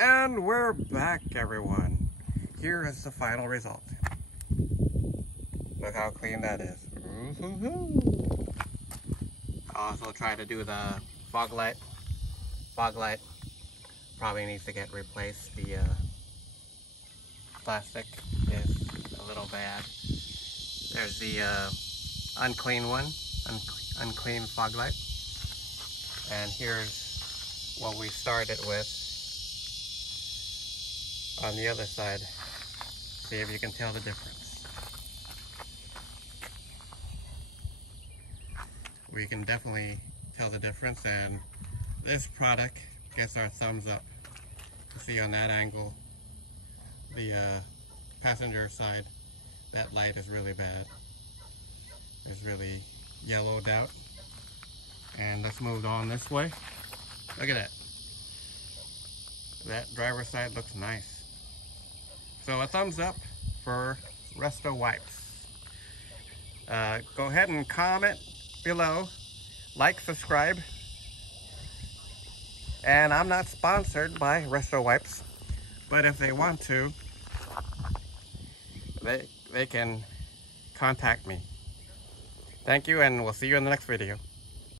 And we're back, everyone. Here is the final result. Look how clean that is. I also tried to do the fog light. Fog light probably needs to get replaced. The plastic is a little bad. There's the unclean one, unclean fog light. And here's what we started with on the other side. See if you can tell the difference. We can definitely tell the difference, and this product gets our thumbs up. You see on that angle, the passenger side, that light is really bad. It's really yellowed out. And let's move on this way. Look at that. That driver's side looks nice. So a thumbs up for RestoWipes. Go ahead and comment below, like, subscribe. And I'm not sponsored by RestoWipes, but if they want to, they can contact me. Thank you, and we'll see you in the next video.